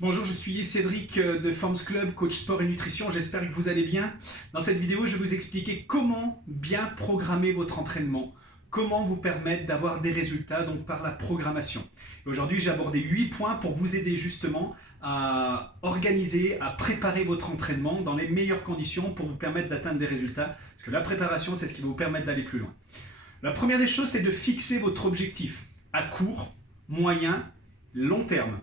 Bonjour, je suis Cédric de Forms Club, coach sport et nutrition. J'espère que vous allez bien. Dans cette vidéo, je vais vous expliquer comment bien programmer votre entraînement, comment vous permettre d'avoir des résultats donc par la programmation. Aujourd'hui, j'ai abordé 8 points pour vous aider justement à organiser, à préparer votre entraînement dans les meilleures conditions pour vous permettre d'atteindre des résultats. Parce que la préparation, c'est ce qui va vous permettre d'aller plus loin. La première des choses, c'est de fixer votre objectif à court, moyen, long terme.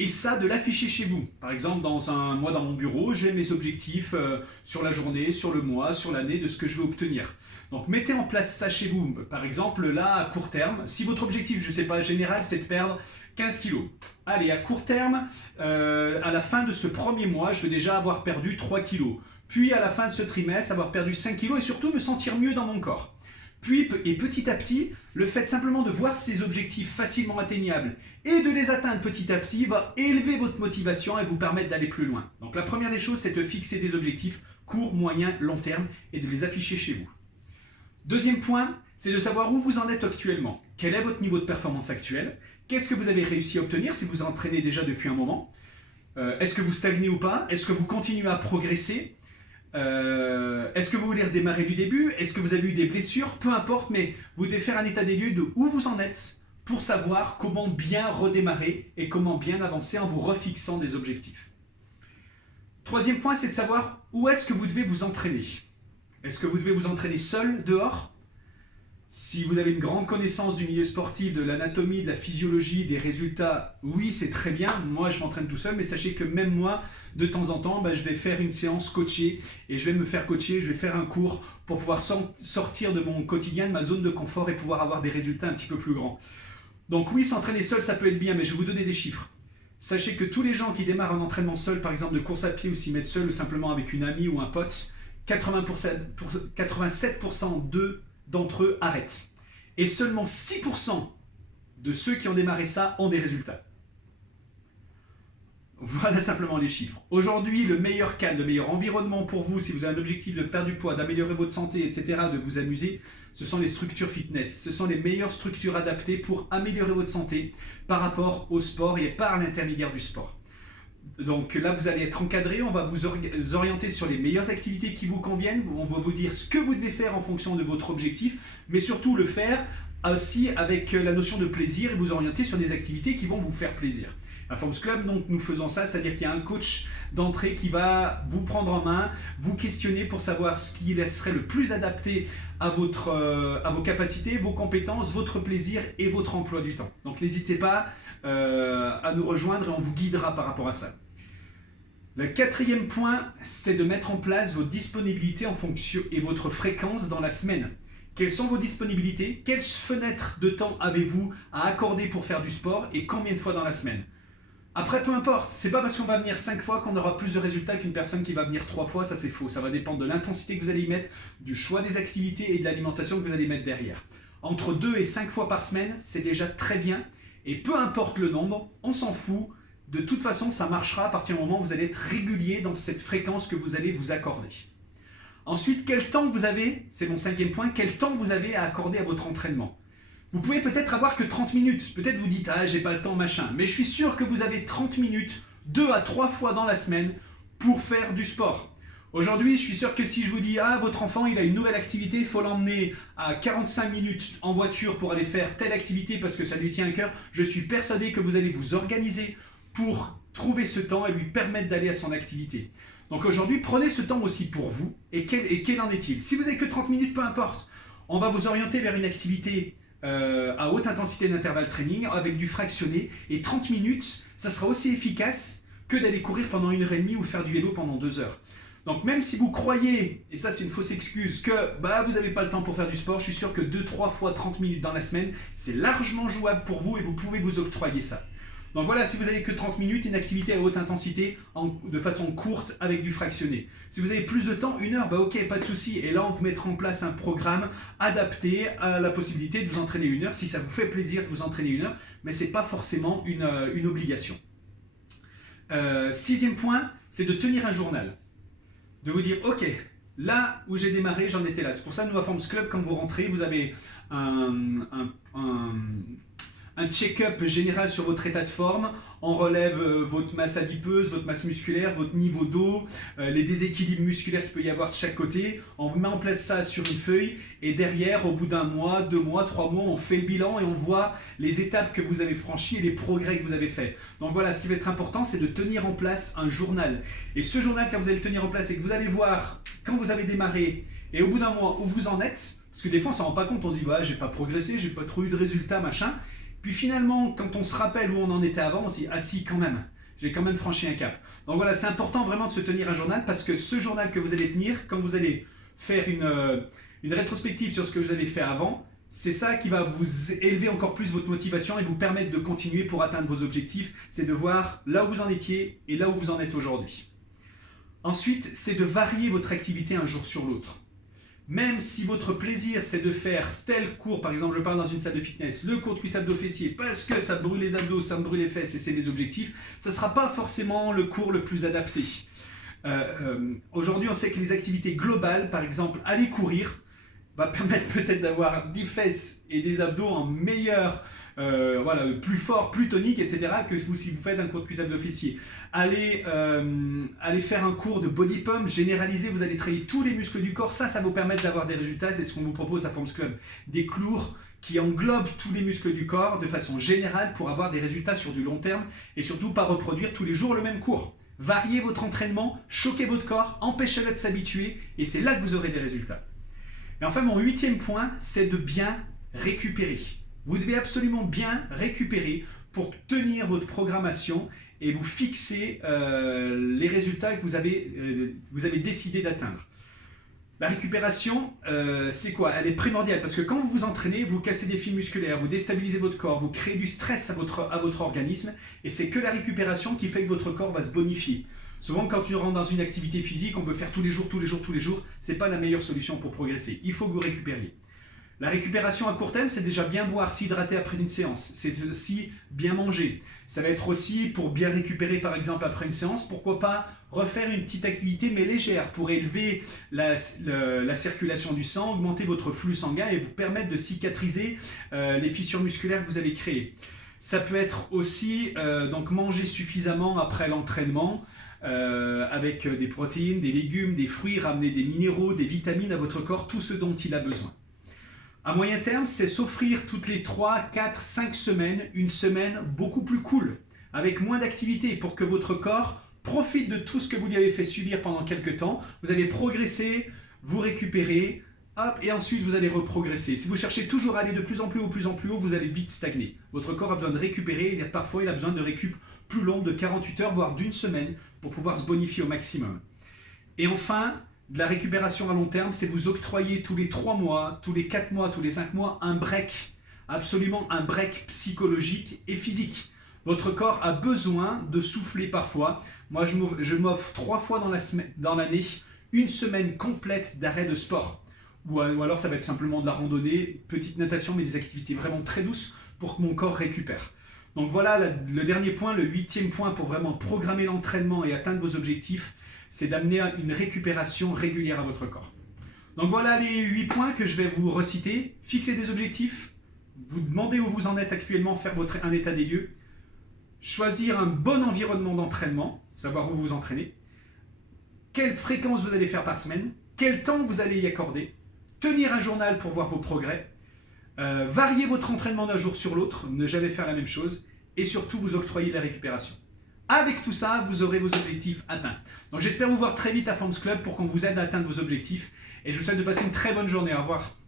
Et ça, de l'afficher chez vous. Par exemple, moi dans mon bureau, j'ai mes objectifs sur la journée, sur le mois, sur l'année, de ce que je veux obtenir. Donc mettez en place ça chez vous. Par exemple, là, à court terme, si votre objectif, je ne sais pas, général, c'est de perdre 15 kilos. Allez, à court terme, à la fin de ce premier mois, je veux déjà avoir perdu 3 kilos. Puis à la fin de ce trimestre, avoir perdu 5 kilos et surtout me sentir mieux dans mon corps. Puis, et petit à petit, le fait simplement de voir ces objectifs facilement atteignables et de les atteindre petit à petit va élever votre motivation et vous permettre d'aller plus loin. Donc la première des choses, c'est de fixer des objectifs court, moyen, long terme et de les afficher chez vous. Deuxième point, c'est de savoir où vous en êtes actuellement. Quel est votre niveau de performance actuel? Qu'est-ce que vous avez réussi à obtenir si vous entraînez déjà depuis un moment? Est-ce que vous stagnez ou pas? Est-ce que vous continuez à progresser? Est-ce que vous voulez redémarrer du début? Est-ce que vous avez eu des blessures? Peu importe, mais vous devez faire un état des lieux de où vous en êtes pour savoir comment bien redémarrer et comment bien avancer en vous refixant des objectifs. Troisième point, c'est de savoir où est-ce que vous devez vous entraîner. Est-ce que vous devez vous entraîner seul, dehors? Si vous avez une grande connaissance du milieu sportif, de l'anatomie, de la physiologie, des résultats, oui, c'est très bien. Moi, je m'entraîne tout seul, mais sachez que même moi, de temps en temps, je vais faire une séance coachée et je vais me faire coacher, je vais faire un cours pour pouvoir sortir de mon quotidien, de ma zone de confort et pouvoir avoir des résultats un petit peu plus grands. Donc oui, s'entraîner seul, ça peut être bien, mais je vais vous donner des chiffres. Sachez que tous les gens qui démarrent un entraînement seul, par exemple de course à pied ou s'y mettent seul ou simplement avec une amie ou un pote, 87% d'entre eux arrêtent. Et seulement 6% de ceux qui ont démarré ça ont des résultats. Voilà simplement les chiffres. Aujourd'hui, le meilleur cadre, le meilleur environnement pour vous, si vous avez un objectif de perdre du poids, d'améliorer votre santé, etc., de vous amuser, ce sont les structures fitness. Ce sont les meilleures structures adaptées pour améliorer votre santé par rapport au sport et par l'intermédiaire du sport. Donc là, vous allez être encadré, on va vous orienter sur les meilleures activités qui vous conviennent, on va vous dire ce que vous devez faire en fonction de votre objectif, mais surtout le faire aussi avec la notion de plaisir et vous orienter sur des activités qui vont vous faire plaisir. À Forms Club, donc, nous faisons ça, c'est-à-dire qu'il y a un coach d'entrée qui va vous prendre en main, vous questionner pour savoir ce qui serait le plus adapté à vos capacités, vos compétences, votre plaisir et votre emploi du temps. Donc n'hésitez pas à nous rejoindre et on vous guidera par rapport à ça. Le quatrième point, c'est de mettre en place votre disponibilité en fonction et votre fréquence dans la semaine. Quelles sont vos disponibilités? Quelles fenêtres de temps avez-vous à accorder pour faire du sport et combien de fois dans la semaine? Après, peu importe, c'est pas parce qu'on va venir 5 fois qu'on aura plus de résultats qu'une personne qui va venir 3 fois, ça c'est faux. Ça va dépendre de l'intensité que vous allez y mettre, du choix des activités et de l'alimentation que vous allez mettre derrière. Entre 2 et 5 fois par semaine, c'est déjà très bien. Et peu importe le nombre, on s'en fout. De toute façon, ça marchera à partir du moment où vous allez être régulier dans cette fréquence que vous allez vous accorder. Ensuite, quel temps vous avez, c'est mon cinquième point, quel temps vous avez à accorder à votre entraînement. Vous pouvez peut-être avoir que 30 minutes. Peut-être vous dites, ah, j'ai pas le temps, machin. Mais je suis sûr que vous avez 30 minutes, 2 à 3 fois dans la semaine, pour faire du sport. Aujourd'hui, je suis sûr que si je vous dis, ah, votre enfant, il a une nouvelle activité, il faut l'emmener à 45 minutes en voiture pour aller faire telle activité parce que ça lui tient à cœur, je suis persuadé que vous allez vous organiser pour trouver ce temps et lui permettre d'aller à son activité. Donc aujourd'hui, prenez ce temps aussi pour vous. Et quel en est-il? Si vous n'avez que 30 minutes, peu importe. On va vous orienter vers une activité à haute intensité d'intervalle training avec du fractionné. Et 30 minutes, ça sera aussi efficace que d'aller courir pendant 1h30 ou faire du vélo pendant 2 heures. Donc même si vous croyez, et ça c'est une fausse excuse, que vous n'avez pas le temps pour faire du sport, je suis sûr que 2-3 fois 30 minutes dans la semaine, c'est largement jouable pour vous et vous pouvez vous octroyer ça. Donc voilà, si vous n'avez que 30 minutes, une activité à haute intensité de façon courte avec du fractionné. Si vous avez plus de temps, 1 heure, ok, pas de souci. Et là, on vous mettra en place un programme adapté à la possibilité de vous entraîner 1 heure, si ça vous fait plaisir de vous entraîner 1 heure, mais ce n'est pas forcément une obligation. Sixième point, c'est de tenir un journal. De vous dire, ok, là où j'ai démarré, j'en étais là. C'est pour ça, nous, à Forms Club, quand vous rentrez, vous avez un un check-up général sur votre état de forme. On relève votre masse adipeuse, votre masse musculaire, votre niveau d'eau, les déséquilibres musculaires qu'il peut y avoir de chaque côté. On met en place ça sur une feuille et derrière, au bout d'un mois, 2 mois, 3 mois, on fait le bilan et on voit les étapes que vous avez franchies et les progrès que vous avez faits. Donc voilà, ce qui va être important, c'est de tenir en place un journal. Et ce journal, quand vous allez le tenir en place et que vous allez voir quand vous avez démarré et au bout d'un mois où vous en êtes, parce que des fois on ne s'en rend pas compte, on se dit bah, j'ai pas progressé, j'ai pas trop eu de résultats, machin. Puis finalement, quand on se rappelle où on en était avant, on se dit « Ah si, quand même, j'ai quand même franchi un cap ». Donc voilà, c'est important vraiment de se tenir un journal parce que ce journal que vous allez tenir, quand vous allez faire une rétrospective sur ce que vous avez fait avant, c'est ça qui va vous élever encore plus votre motivation et vous permettre de continuer pour atteindre vos objectifs. C'est de voir là où vous en étiez et là où vous en êtes aujourd'hui. Ensuite, c'est de varier votre activité un jour sur l'autre. Même si votre plaisir c'est de faire tel cours, par exemple je parle dans une salle de fitness, le cours de cuisse abdos fessiers parce que ça brûle les abdos, ça me brûle les fesses et c'est mes objectifs, ça ne sera pas forcément le cours le plus adapté. Aujourd'hui on sait que les activités globales, par exemple aller courir, va permettre peut-être d'avoir des fesses et des abdos en meilleur, voilà, plus fort, plus tonique, etc. que si vous faites un cours de cuisse abdos fessiers. Allez faire un cours de body pump généralisé, vous allez travailler tous les muscles du corps, ça va vous permettre d'avoir des résultats, c'est ce qu'on vous propose à Forms Club. Des cours qui englobent tous les muscles du corps de façon générale pour avoir des résultats sur du long terme et surtout pas reproduire tous les jours le même cours. Variez votre entraînement, choquez votre corps, empêchez-le de s'habituer et c'est là que vous aurez des résultats. Et enfin, mon 8e point, c'est de bien récupérer. Vous devez absolument bien récupérer pour tenir votre programmation et vous fixer les résultats que vous avez décidé d'atteindre. La récupération, c'est quoi? Elle est primordiale parce que quand vous vous entraînez, vous cassez des fibres musculaires, vous déstabilisez votre corps, vous créez du stress à votre organisme et c'est que la récupération qui fait que votre corps va se bonifier. Souvent, quand tu rentres dans une activité physique, on peut faire tous les jours, c'est pas la meilleure solution pour progresser. Il faut que vous récupériez. La récupération à court terme, c'est déjà bien boire, s'hydrater après une séance. C'est aussi bien manger. Ça va être aussi pour bien récupérer, par exemple, après une séance, pourquoi pas refaire une petite activité mais légère pour élever la circulation du sang, augmenter votre flux sanguin et vous permettre de cicatriser les fissures musculaires que vous avez créées. Ça peut être aussi donc manger suffisamment après l'entraînement, avec des protéines, des légumes, des fruits, ramener des minéraux, des vitamines à votre corps, tout ce dont il a besoin. À moyen terme, c'est s'offrir toutes les 3, 4, 5 semaines, une semaine beaucoup plus cool, avec moins d'activité pour que votre corps profite de tout ce que vous lui avez fait subir pendant quelques temps. Vous allez progresser, vous récupérer, hop, et ensuite vous allez reprogresser. Si vous cherchez toujours à aller de plus en plus haut, vous allez vite stagner. Votre corps a besoin de récupérer, et parfois il a besoin de récup plus long, de 48 heures, voire d'une semaine, pour pouvoir se bonifier au maximum. Et enfin, de la récupération à long terme, c'est vous octroyer tous les 3 mois, tous les 4 mois, tous les 5 mois, un break, absolument un break psychologique et physique. Votre corps a besoin de souffler parfois. Moi, je m'offre 3 fois dans l'année, une semaine complète d'arrêt de sport. Ou alors ça va être simplement de la randonnée, petite natation, mais des activités vraiment très douces pour que mon corps récupère. Donc voilà le dernier point, le 8e point pour vraiment programmer l'entraînement et atteindre vos objectifs, c'est d'amener une récupération régulière à votre corps. Donc voilà les 8 points que je vais vous reciter. Fixer des objectifs, vous demandez où vous en êtes actuellement, faire un état des lieux, choisir un bon environnement d'entraînement, savoir où vous entraînez, quelle fréquence vous allez faire par semaine, quel temps vous allez y accorder, tenir un journal pour voir vos progrès, varier votre entraînement d'un jour sur l'autre, ne jamais faire la même chose, et surtout vous octroyer de la récupération. Avec tout ça, vous aurez vos objectifs atteints. Donc j'espère vous voir très vite à Forms Club pour qu'on vous aide à atteindre vos objectifs. Et je vous souhaite de passer une très bonne journée. Au revoir.